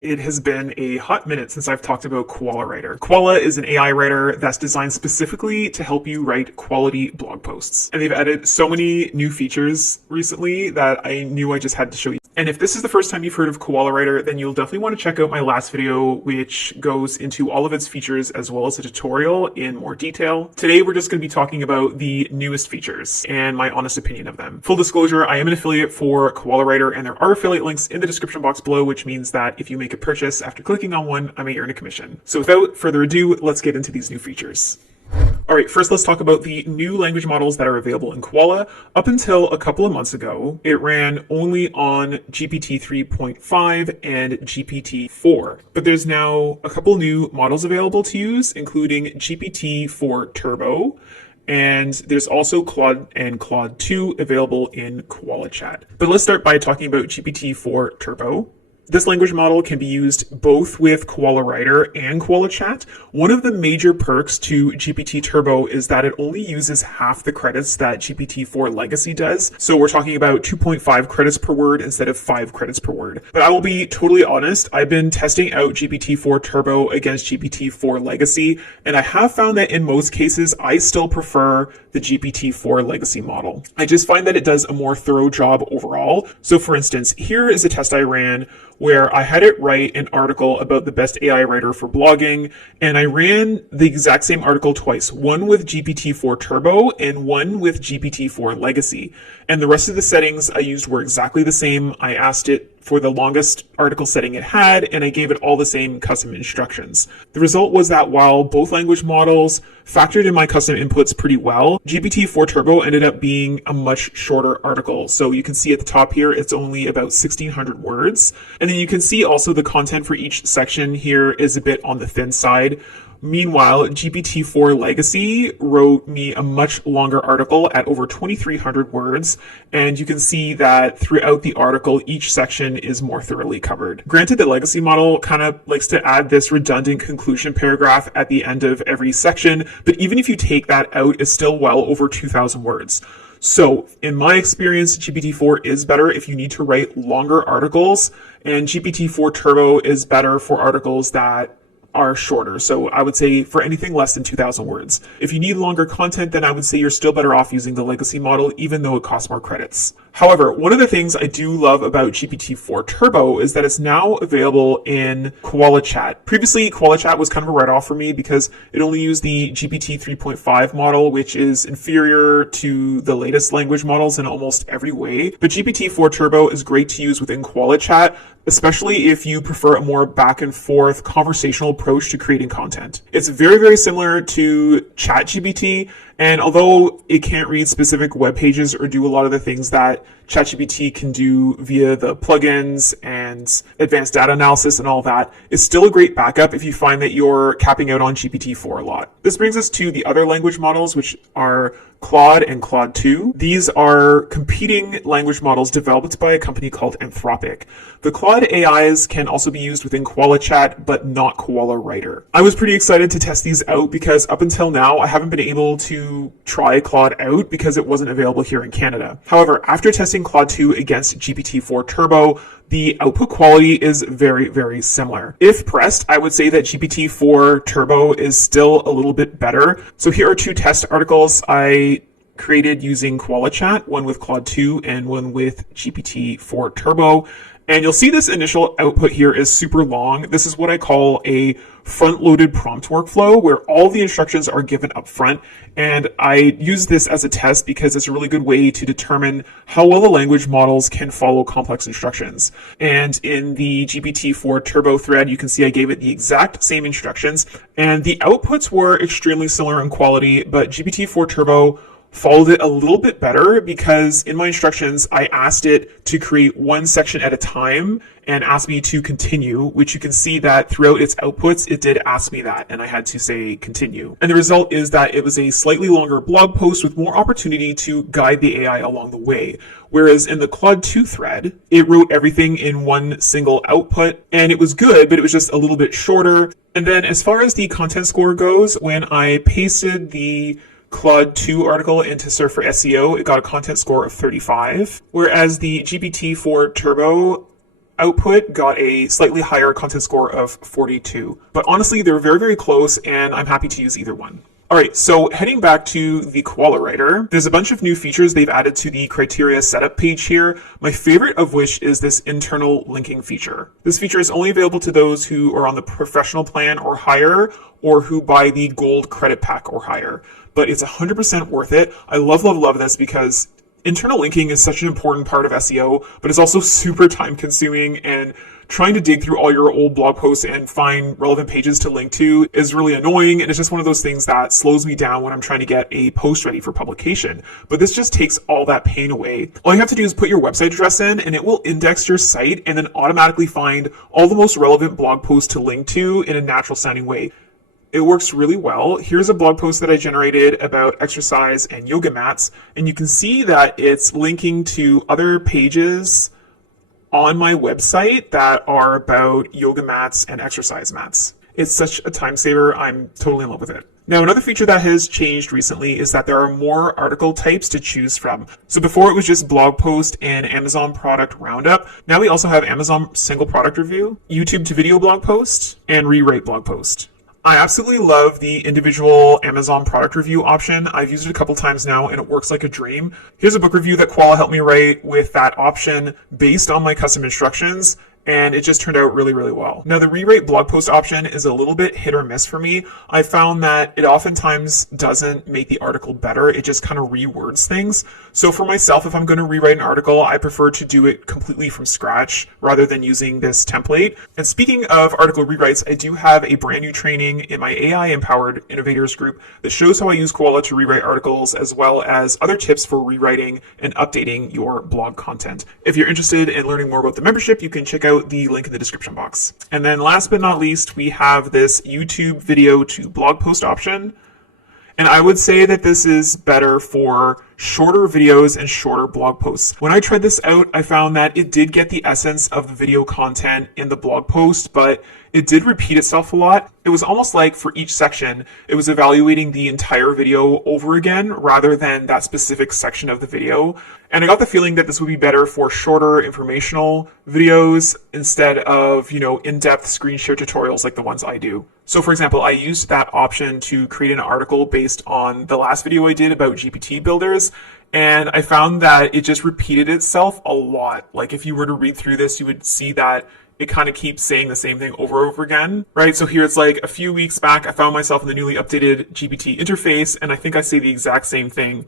It has been a hot minute since I've talked about Koala Writer. Koala is an AI writer that's designed specifically to help you write quality blog posts. And they've added so many new features recently that I knew I just had to show you. And if this is the first time you've heard of Koala Writer, then you'll definitely want to check out my last video, which goes into all of its features as well as a tutorial in more detail. Today, we're just going to be talking about the newest features and my honest opinion of them. Full disclosure, I am an affiliate for Koala Writer, and there are affiliate links in the description box below, which means that if you make a purchase after clicking on one, I may earn a commission. So without further ado, let's get into these new features. All right, first let's talk about the new language models that are available in Koala. Up until a couple of months ago, it ran only on GPT 3.5 and GPT 4. But there's now a couple new models available to use, including GPT 4 Turbo, and there's also Claude and Claude 2 available in Koala Chat. But let's start by talking about GPT 4 Turbo. This language model can be used both with Koala Writer and Koala Chat. One of the major perks to GPT Turbo is that it only uses half the credits that GPT-4 Legacy does. So we're talking about 2.5 credits per word instead of 5 credits per word. But I will be totally honest, I've been testing out GPT-4 Turbo against GPT-4 Legacy, and I have found that in most cases, I still prefer the GPT-4 Legacy model. I just find that it does a more thorough job overall. So for instance, here is a test I ran where I had it write an article about the best AI writer for blogging, and I ran the exact same article twice, one with GPT-4 Turbo and one with GPT-4 Legacy. And the rest of the settings I used were exactly the same. I asked it for the longest article setting it had, and I gave it all the same custom instructions. The result was that while both language models factored in my custom inputs pretty well, GPT-4 Turbo ended up being a much shorter article. So you can see at the top here, it's only about 1,600 words. And then you can see also the content for each section here is a bit on the thin side. Meanwhile, GPT-4 Legacy wrote me a much longer article at over 2,300 words, and you can see that throughout the article, each section is more thoroughly covered. Granted, the Legacy model kind of likes to add this redundant conclusion paragraph at the end of every section, but even if you take that out, it's still well over 2,000 words. So, in my experience, GPT-4 is better if you need to write longer articles, and GPT-4 Turbo is better for articles that are shorter. So I would say for anything less than 2,000 words. If you need longer content, then I would say you're still better off using the Legacy model, even though it costs more credits. However, one of the things I do love about GPT-4 Turbo is that it's now available in Koala Chat. Previously, Koala Chat was kind of a write-off for me because it only used the GPT 3.5 model, which is inferior to the latest language models in almost every way. But GPT-4 Turbo is great to use within Koala Chat, especially if you prefer a more back and forth conversational approach to creating content. It's very, very similar to ChatGPT, and although it can't read specific web pages or do a lot of the things that ChatGPT can do via the plugins and advanced data analysis and all that, it's still a great backup if you find that you're capping out on GPT-4 a lot. This brings us to the other language models, which are Claude and Claude 2. These are competing language models developed by a company called Anthropic. The Claude AIs can also be used within Koala Chat, but not Koala Writer. I was pretty excited to test these out because up until now, I haven't been able to try Claude out because it wasn't available here in Canada. However, after testing Claude 2 against GPT-4 Turbo, the output quality is very, very similar. If pressed, I would say that GPT-4 Turbo is still a little bit better. So here are two test articles I created using Koala Chat, one with Claude 2 and one with GPT-4 Turbo. And you'll see this initial output here is super long. This is what I call a front-loaded prompt workflow where all the instructions are given up front. And I use this as a test because it's a really good way to determine how well the language models can follow complex instructions. And in the GPT-4 Turbo thread, you can see I gave it the exact same instructions, and the outputs were extremely similar in quality, but GPT-4 Turbo followed it a little bit better because in my instructions, I asked it to create one section at a time and asked me to continue, which you can see that throughout its outputs, it did ask me that, and I had to say continue. And the result is that it was a slightly longer blog post with more opportunity to guide the AI along the way. Whereas in the Claude 2 thread, it wrote everything in one single output, and it was good, but it was just a little bit shorter. And then as far as the content score goes, when I pasted the Claude 2 article into Surf for SEO, it got a content score of 35, whereas the GPT-4 Turbo output got a slightly higher content score of 42. But honestly, they're very, very close, and I'm happy to use either one. All right, so heading back to the Koala Writer, there's a bunch of new features they've added to the criteria setup page here, my favorite of which is this internal linking feature. This feature is only available to those who are on the professional plan or higher, or who buy the gold credit pack or higher. But it's 100% worth it. I love, love, love this because internal linking is such an important part of SEO, but it's also super time consuming, and trying to dig through all your old blog posts and find relevant pages to link to is really annoying. And it's just one of those things that slows me down when I'm trying to get a post ready for publication. But this just takes all that pain away. All you have to do is put your website address in, and it will index your site and then automatically find all the most relevant blog posts to link to in a natural sounding way. It works really well. Here's a blog post that I generated about exercise and yoga mats, and you can see that it's linking to other pages on my website that are about yoga mats and exercise mats. It's such a time saver. I'm totally in love with it. Now, another feature that has changed recently is that there are more article types to choose from. So before it was just blog post and Amazon product roundup. Now we also have Amazon single product review, YouTube to video blog post, and rewrite blog post. I absolutely love the individual Amazon product review option. I've used it a couple times now and it works like a dream. Here's a book review that Koala helped me write with that option based on my custom instructions, and it just turned out really, really well. Now, the rewrite blog post option is a little bit hit or miss for me. I found that it oftentimes doesn't make the article better. It just kind of rewords things. So for myself, if I'm going to rewrite an article, I prefer to do it completely from scratch rather than using this template. And speaking of article rewrites, I do have a brand new training in my AI Empowered Innovators group that shows how I use Koala to rewrite articles, as well as other tips for rewriting and updating your blog content. If you're interested in learning more about the membership, you can check out the link in the description box. And then last but not least, we have this YouTube video to blog post option. And I would say that this is better for shorter videos and shorter blog posts. When I tried this out, I found that it did get the essence of the video content in the blog post, but it did repeat itself a lot. It was almost like for each section, it was evaluating the entire video over again rather than that specific section of the video. And I got the feeling that this would be better for shorter informational videos instead of, in-depth screen share tutorials like the ones I do. So for example, I used that option to create an article based on the last video I did about GPT builders. And I found that it just repeated itself a lot. Like if you were to read through this, you would see that it kind of keeps saying the same thing over and over again, right? So here it's like a few weeks back, I found myself in the newly updated GPT interface, and I think I say the exact same thing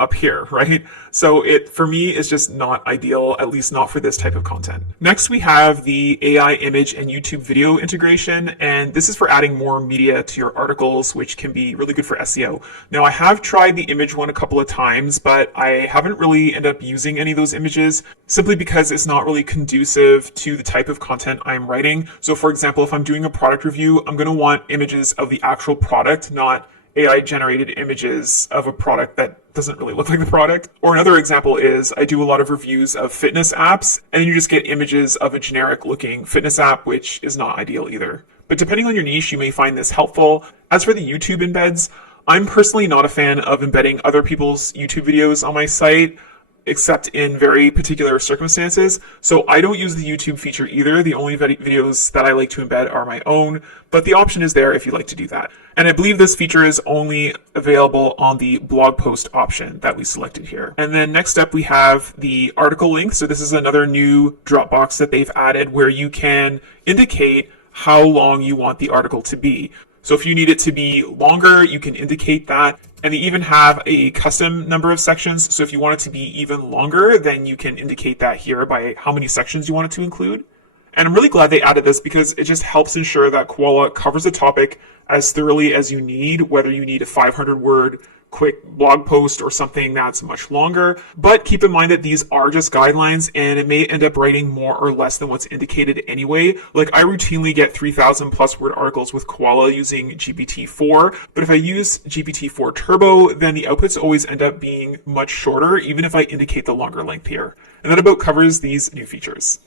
up here, right? So it, for me, is just not ideal, at least not for this type of content. Next, we have the AI image and YouTube video integration, and this is for adding more media to your articles, which can be really good for SEO. Now, I have tried the image one a couple of times, but I haven't really ended up using any of those images simply because it's not really conducive to the type of content I'm writing. So for example, if I'm doing a product review, I'm going to want images of the actual product, not AI generated images of a product that doesn't really look like the product. Or another example is I do a lot of reviews of fitness apps, and you just get images of a generic looking fitness app, which is not ideal either. But depending on your niche, you may find this helpful. As for the YouTube embeds, I'm personally not a fan of embedding other people's YouTube videos on my site, except in very particular circumstances. So I don't use the YouTube feature either. The only videos that I like to embed are my own, but the option is there if you'd like to do that. And I believe this feature is only available on the blog post option that we selected here. And then next up we have the article link. So this is another new Dropbox that they've added where you can indicate how long you want the article to be. So if you need it to be longer, you can indicate that. And they even have a custom number of sections. So if you want it to be even longer, then you can indicate that here by how many sections you want it to include. And I'm really glad they added this because it just helps ensure that Koala covers the topic as thoroughly as you need, whether you need a 500-word quick blog post or something that's much longer. But keep in mind that these are just guidelines and it may end up writing more or less than what's indicated anyway. Like I routinely get 3,000 plus word articles with Koala using GPT-4, but if I use GPT-4 Turbo, then the outputs always end up being much shorter, even if I indicate the longer length here. And that about covers these new features.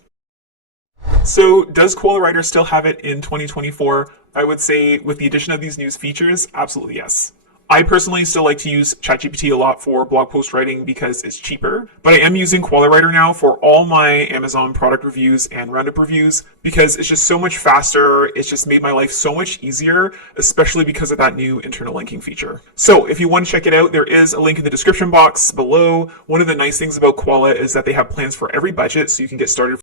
So does Koala Writer still have it in 2024? I would say with the addition of these new features, absolutely yes. I personally still like to use ChatGPT a lot for blog post writing because it's cheaper, but I am using Koala Writer now for all my Amazon product reviews and roundup reviews because it's just so much faster. It's just made my life so much easier, especially because of that new internal linking feature. So if you want to check it out, there is a link in the description box below. One of the nice things about Koala is that they have plans for every budget, so you can get started